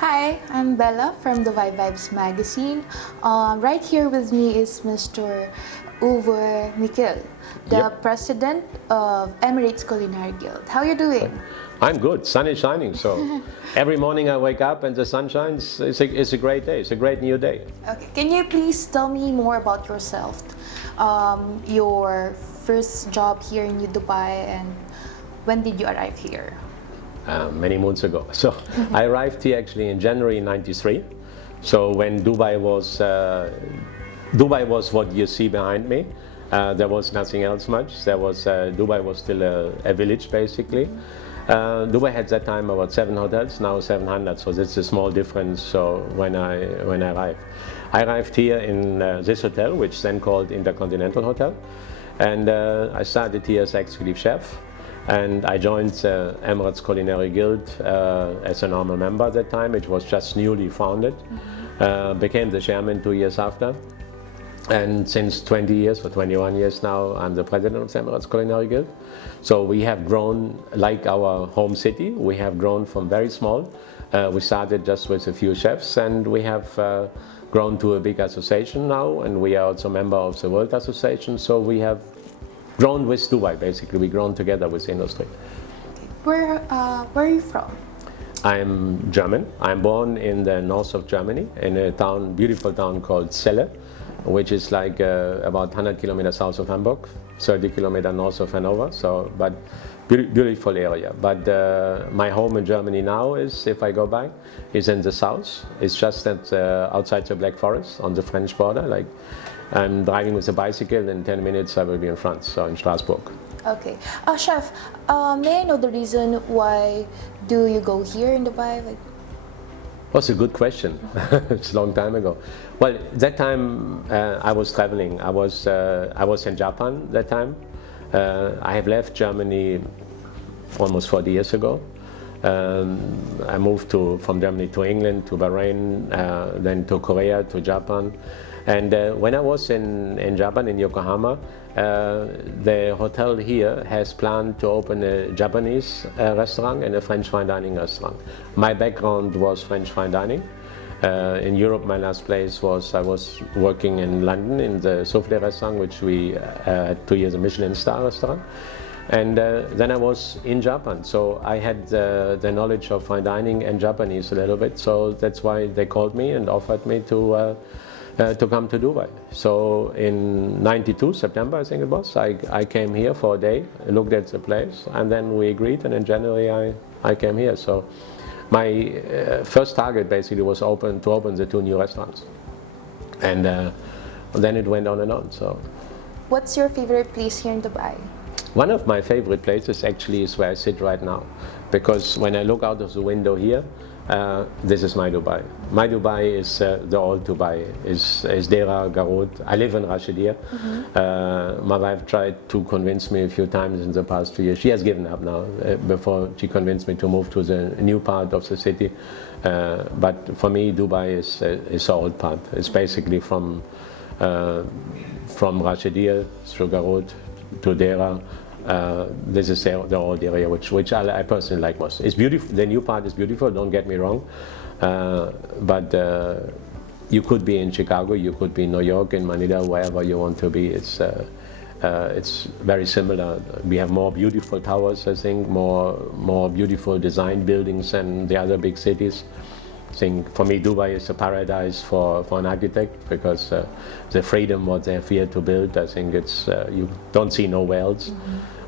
Hi, I'm Bella from the Vibes magazine. Right here with me is Mr. Uwe Micheel, the Yep. president of Emirates Culinary Guild. How are you doing? I'm good. Sun is shining, so every morning I wake up and the sun shines. It's a great day. It's a great new day. Okay, can you please tell me more about yourself? Your first job here in Dubai, and when did you arrive here? Many months ago. So I arrived here actually in January '93. So when Dubai was what you see behind me. There was nothing else much. Dubai was still a village basically. Dubai had that time about 7 hotels, now 700. So that's a small difference. So when I arrived here in this hotel, which then called Intercontinental Hotel, and I started here as executive chef. And I joined Emirates Culinary Guild as a normal member at that time. It was just newly founded. Became the chairman 2 years after. And since 20 years or 21 years now, I'm the president of the Emirates Culinary Guild. So we have grown like our home city. We have grown from very small. We started just with a few chefs, and we have grown to a big association now. And we are also a member of the World Association. So we have grown with Dubai, basically. We've grown together with the industry. Where are you from? I'm German. I'm born in the north of Germany, in a town, beautiful town called Celle, which is like about 100 kilometers south of Hamburg, 30 kilometers north of Hanover. So, but beautiful area. But my home in Germany now is, if I go back, is in the south. It's just outside the Black Forest on the French border. Like, I'm driving with a bicycle. In 10 minutes I will be in France, so in Strasbourg. Okay. Chef, may I know the reason why do you go here in Dubai? That's a good question. It's a long time ago. Well, that time I was traveling. I was in Japan that time. I have left Germany almost 40 years ago. I moved from Germany to England, to Bahrain, then to Korea, to Japan. And when I was in Japan, in Yokohama, the hotel here has planned to open a Japanese restaurant and a French fine dining restaurant. My background was French fine dining. In Europe, my last place I was working in London in the Souffle restaurant, which we had 2 years a Michelin star restaurant. And then I was in Japan, so I had the knowledge of fine dining and Japanese a little bit. So that's why they called me and offered me to come to Dubai. So in '92, September I think it was, I came here for a day, looked at the place, and then we agreed, and in January I came here. So my first target basically was to open the 2 new restaurants. And then it went on and on. So, What's your favorite place here in Dubai? one of my favorite places actually is where I sit right now, because when I look out of the window here, this is my Dubai. My Dubai is the old Dubai, is Deira, Garut. I live in Rashidiyah. My wife tried to convince me a few times in the past 2 years. She has given up now, before she convinced me to move to the new part of the city. But for me, Dubai is the old part. It's basically from Rashidiyah through Garut to Deira. This is the old area, which I personally like most. It's beautiful. The new part is beautiful. Don't get me wrong, but you could be in Chicago, you could be in New York, in Manila, wherever you want to be. It's very similar. We have more beautiful towers, I think, more beautiful design buildings than the other big cities. I think for me, Dubai is a paradise for an architect, because the freedom what they have here to build, I think it's you don't see nowhere else.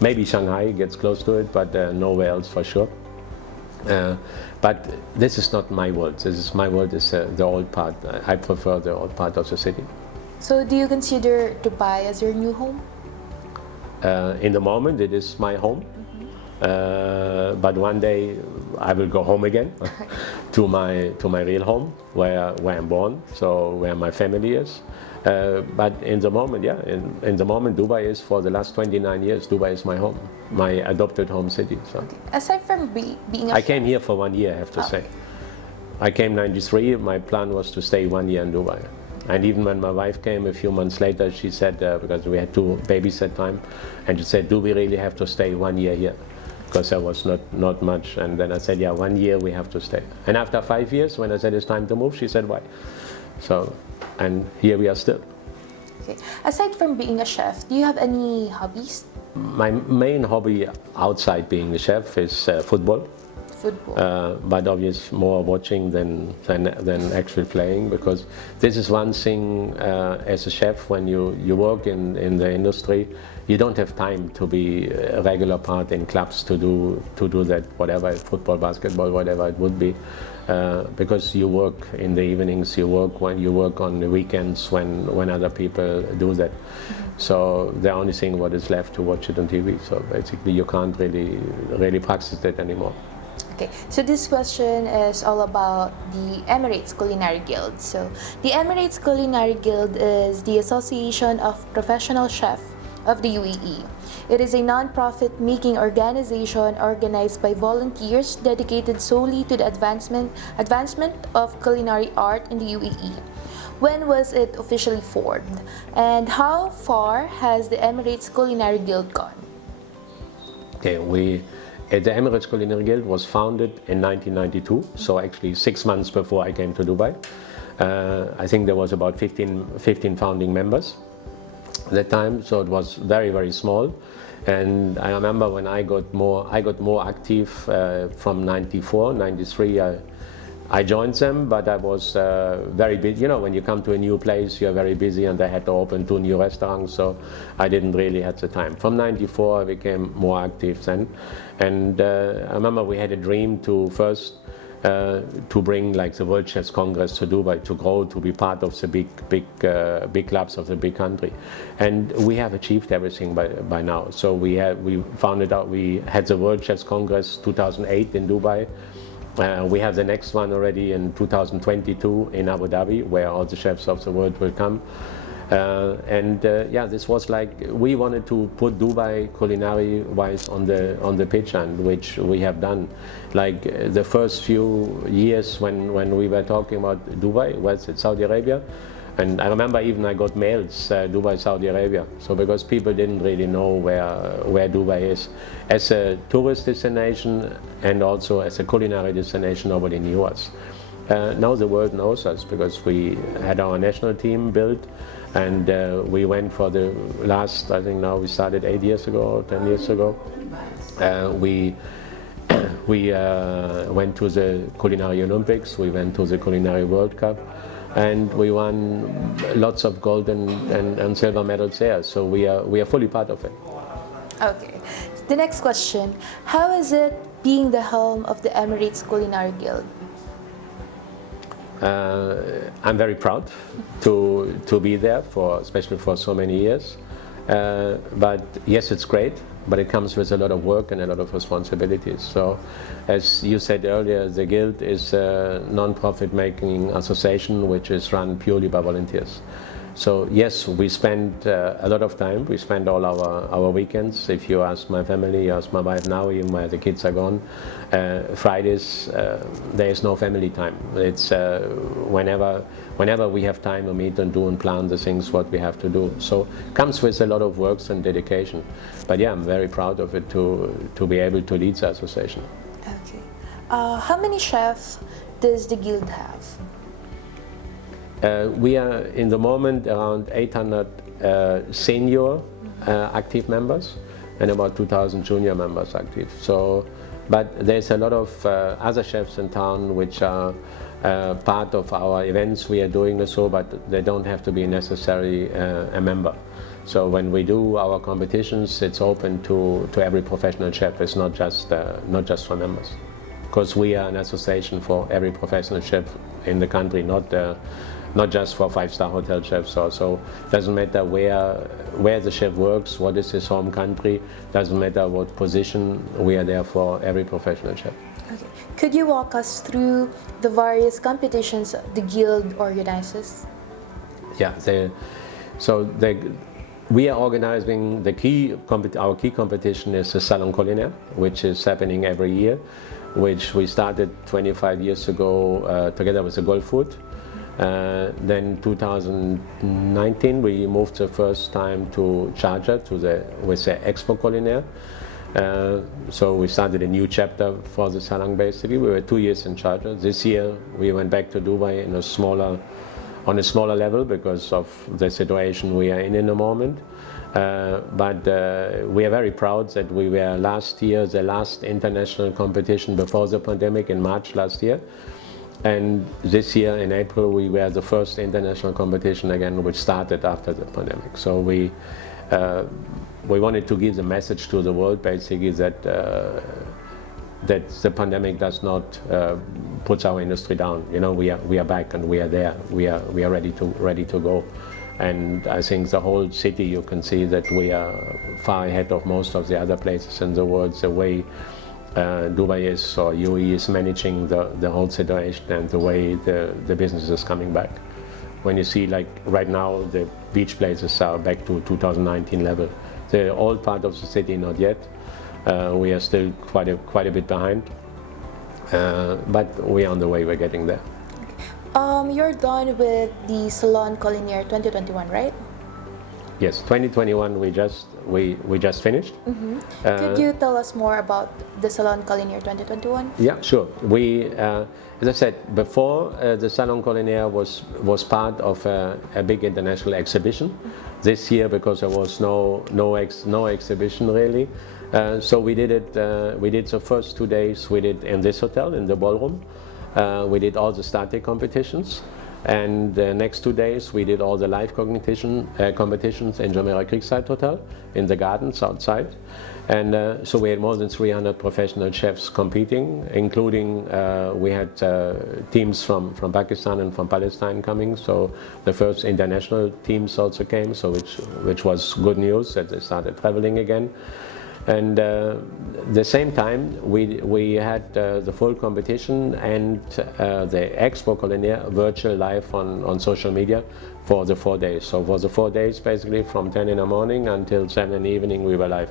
Maybe Shanghai gets close to it, but nowhere else for sure. But this is not my world. My world is the old part. I prefer the old part of the city. So do you consider Dubai as your new home? In the moment, it is my home. But one day I will go home again to my real home, where I'm born, so where my family is. But in the moment, yeah, in the moment, Dubai is, for the last 29 years, Dubai is my home, my adopted home city. So. Okay. Aside from being I came here for 1 year, I have to say. I came '93. My plan was to stay 1 year in Dubai. And even when my wife came a few months later, she said, because we had 2 babies at the time, and she said, do we really have to stay 1 year here? because there was not much. And then I said, yeah, 1 year we have to stay. And after 5 years, when I said it's time to move, she said, why? So, and here we are still. Okay. Aside from being a chef, do you have any hobbies? My main hobby outside being a chef is football. Football. But obviously more watching than actually playing, because this is one thing as a chef, when you work in the industry, you don't have time to be a regular part in clubs to do that, whatever, football, basketball, whatever it would be, because you work in the evenings, you work on the weekends when other people do that. So the only thing what is left to watch it on TV. So basically you can't really practice that anymore. Okay, so this question is all about the Emirates Culinary Guild. So the Emirates Culinary Guild is the Association of Professional Chefs of the UAE. It is a non-profit making organization organized by volunteers dedicated solely to the advancement of culinary art in the UAE. When was it officially formed? And how far has the Emirates Culinary Guild gone? Okay, the Emirates Culinary Guild was founded in 1992, so actually 6 months before I came to Dubai. I think there was about 15 founding members at that time, so it was very, very small. And I remember when I got more active from 94, 93. I joined them, but I was very busy. You know, when you come to a new place, you're very busy, and they had to open 2 new restaurants, so I didn't really have the time. From 94, I became more active then. And I remember we had a dream to first to bring like the World Chefs Congress to Dubai, to grow, to be part of the big clubs of the big country. And we have achieved everything by now. So we found it out. We had the World Chefs Congress 2008 in Dubai. We have the next one already in 2022 in Abu Dhabi, where all the chefs of the world will come. Yeah, this was like, we wanted to put Dubai culinary-wise on the pitch, and which we have done. Like the first few years when we were talking about Dubai, was it Saudi Arabia? And I remember even I got mails, Dubai, Saudi Arabia. So because people didn't really know where Dubai is. As a tourist destination and also as a culinary destination, nobody knew us. Now the world knows us, because we had our national team built, and we went for the last, I think now we started 8 years ago, 10 years ago. We went to the Culinary Olympics, we went to the Culinary World Cup, and we won lots of gold and silver medals there. So we are fully part of it. Okay. The next question: how is it being the helm of the Emirates Culinary Guild? I'm very proud to be there, especially for so many years. But yes, it's great, but it comes with a lot of work and a lot of responsibilities. So, as you said earlier, the Guild is a non-profit making association which is run purely by volunteers. So yes, we spend a lot of time. We spend all our weekends. If you ask my family, you ask my wife now, even where the kids are gone, Fridays, there is no family time. It's whenever we have time to meet and do and plan the things what we have to do. So it comes with a lot of works and dedication. But yeah, I'm very proud of it to be able to lead the association. Okay. How many chefs does the Guild have? We are in the moment around 800 senior active members and about 2,000 junior members active. So, but there's a lot of other chefs in town which are part of our events. We are doing so, but they don't have to be necessarily a member. So when we do our competitions, it's open to every professional chef. It's not just for members, because we are an association for every professional chef in the country, not just for 5-star hotel chefs. Also, doesn't matter where the chef works, what is his home country, doesn't matter what position, we are there for every professional chef. Okay. Could you walk us through the various competitions the Guild organizes? Yeah, we are organizing our key competition is the Salon Culinary, which is happening every year, which we started 25 years ago together with the Gulf Food. Then 2019 we moved the first time to Sharjah with the Expo Culinaire, So we started a new chapter for the salon basically. We were 2 years in charge. This year we went back to Dubai on a smaller level because of the situation we are in the moment. But we are very proud that we were last year the last international competition before the pandemic in March last year. And this year in April we were the first international competition again which started after the pandemic. So we wanted to give the message to the world basically that that the pandemic does not put our industry down. You know, we are back and we are there. We are ready to go. And I think the whole city, you can see that we are far ahead of most of the other places in the world. The way Dubai is or UAE is managing the whole situation and the way the business is coming back. When you see like right now the beach places are back to 2019 level. The old part of the city not yet. We are still quite a bit behind, but we are on the way. We're getting there. You're done with the Salon Culinary 2021, right? Yes, 2021 we just finished. Could you tell us more about the Salon Culinary 2021? Yeah, sure. We, as I said before, the Salon Culinary was part of a big international exhibition. This year, because there was no exhibition really, so we did it. We did the first 2 days. We did in this hotel in the ballroom. We did all the static competitions, and the next 2 days we did all the live competitions in Jumeirah Creekside Hotel in the gardens outside. And so we had more than 300 professional chefs competing, including we had teams from Pakistan and from Palestine coming. So the first international teams also came, so which was good news that they started traveling again. And the same time we had the full competition and the Expo Culinary virtual live on social media for the 4 days. So for the 4 days basically from 10 in the morning until 7 in the evening we were live.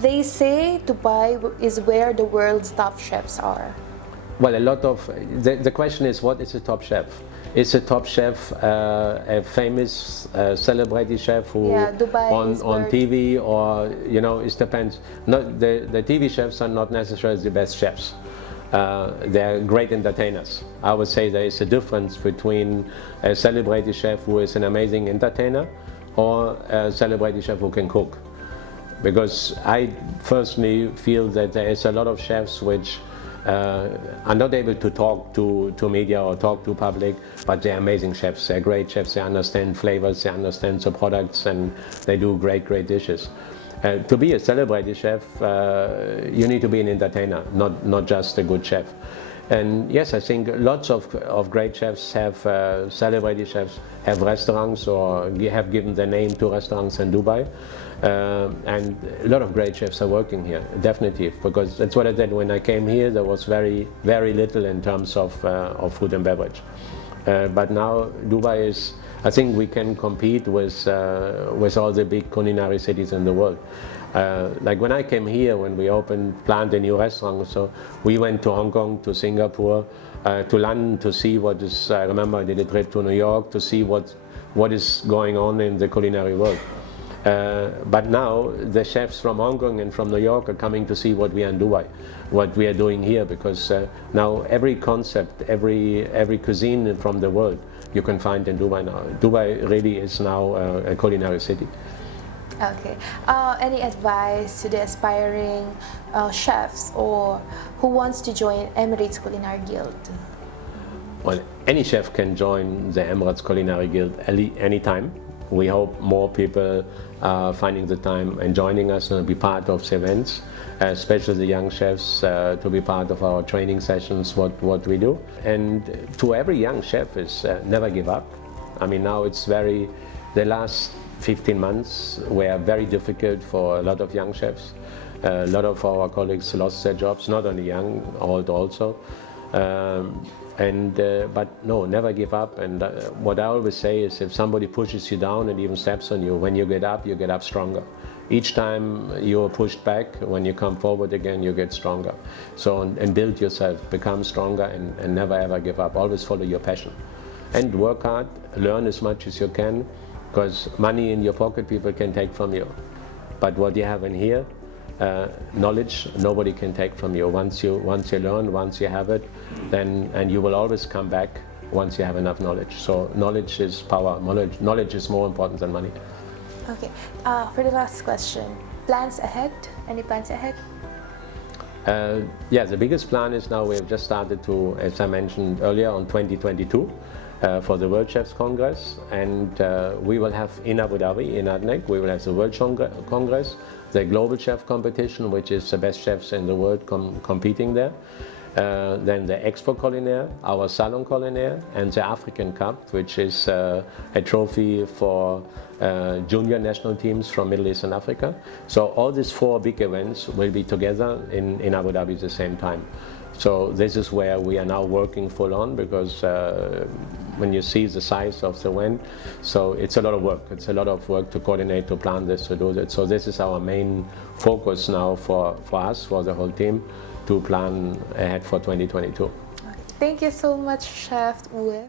They say Dubai is where the world's top chefs are. Well, a lot of the question is, what is a top chef? Is a top chef a famous celebrity chef who on TV, or you know, it depends. Not the TV chefs are not necessarily the best chefs. They're great entertainers. I would say there is a difference between a celebrity chef who is an amazing entertainer or a celebrity chef who can cook. Because I personally feel that there is a lot of chefs which are not able to talk to media or talk to public, but they're amazing chefs. They're great chefs. They understand flavors, they understand the products, and they do great dishes. To be a celebrity chef, you need to be an entertainer, not just a good chef. And yes, I think lots of great chefs have, celebrity chefs have restaurants or have given their name to restaurants in Dubai. And a lot of great chefs are working here, definitely, because that's what I said. When I came here, there was very little in terms of food and beverage. But now Dubai is, I think we can compete with all the big culinary cities in the world. Like when I came here, when we planned a new restaurant, so we went to Hong Kong, to Singapore, to London to see what is, I remember I did a trip to New York to see what is going on in the culinary world. But now the chefs from Hong Kong and from New York are coming to see what we are in Dubai, what we are doing here, because now every concept, every cuisine from the world you can find in Dubai now. Dubai really is now a culinary city. Okay. Any advice to the aspiring chefs or who wants to join Emirates Culinary Guild? Well, any chef can join the Emirates Culinary Guild anytime. We hope more people are finding the time and joining us and be part of the events, especially the young chefs, to be part of our training sessions, what we do. And to every young chef is never give up. I mean, now it's the last 15 months were very difficult for a lot of young chefs. A lot of our colleagues lost their jobs, not only young, old also. But no, never give up. And what I always say is, if somebody pushes you down and even steps on you, when you get up stronger. Each time you're pushed back, when you come forward again, you get stronger. So, and build yourself, become stronger, and never ever give up. Always follow your passion. And work hard, learn as much as you can, because money in your pocket people can take from you. But what you have in here, knowledge nobody can take from you. Once you learn, once you have it, then and you will always come back once you have enough knowledge. So knowledge is power. Knowledge is more important than money. Okay. For the last question, plans ahead? Any plans ahead? Yeah, the biggest plan is now we've just started to, as I mentioned earlier, on 2022 for the World Chefs Congress, and we will have in Abu Dhabi, in Adnec, we will have the World Congress, the Global Chef Competition, which is the best chefs in the world competing there. Then the Expo Culinaire, our Salon Culinary, and the African Cup, which is a trophy for junior national teams from Middle East and Africa. So all these 4 big events will be together in Abu Dhabi at the same time. So this is where we are now working full on, because when you see the size of the event, so it's a lot of work. It's a lot of work to coordinate, to plan this, to do that. So this is our main focus now for us, for the whole team, to plan ahead for 2022. Thank you so much, Chef Uwe.